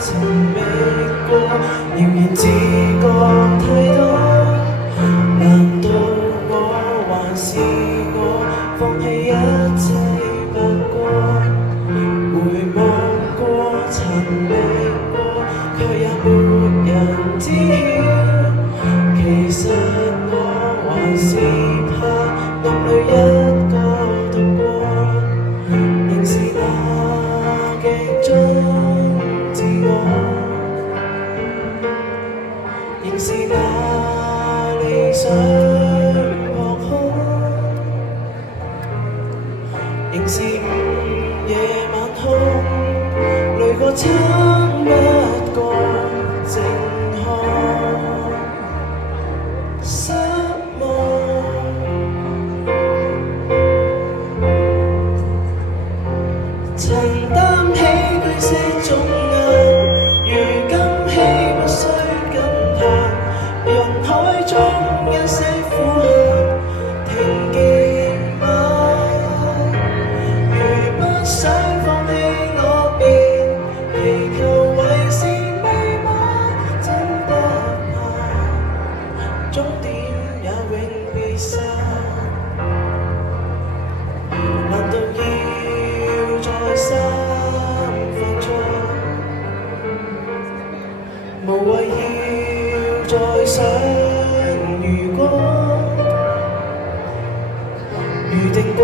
尋覓過，仍然自覺太多。難道我還是我，放棄一切不過？回望過，尋覓過，卻也沒人知曉。其實我還是怕暗裏一個獨過，仍是那鏡中自我，仍是那理想撲空，仍是午夜晚空，淚過差不過靜看，失望。曾擔起巨石重壓，如今豈不需感嘆，人海中一些呼喊，聽見嗎？如不想放棄我便祈求為是美嗎？真不怕，終點也永別散。難道要再三犯錯，無謂要再想如果，預定過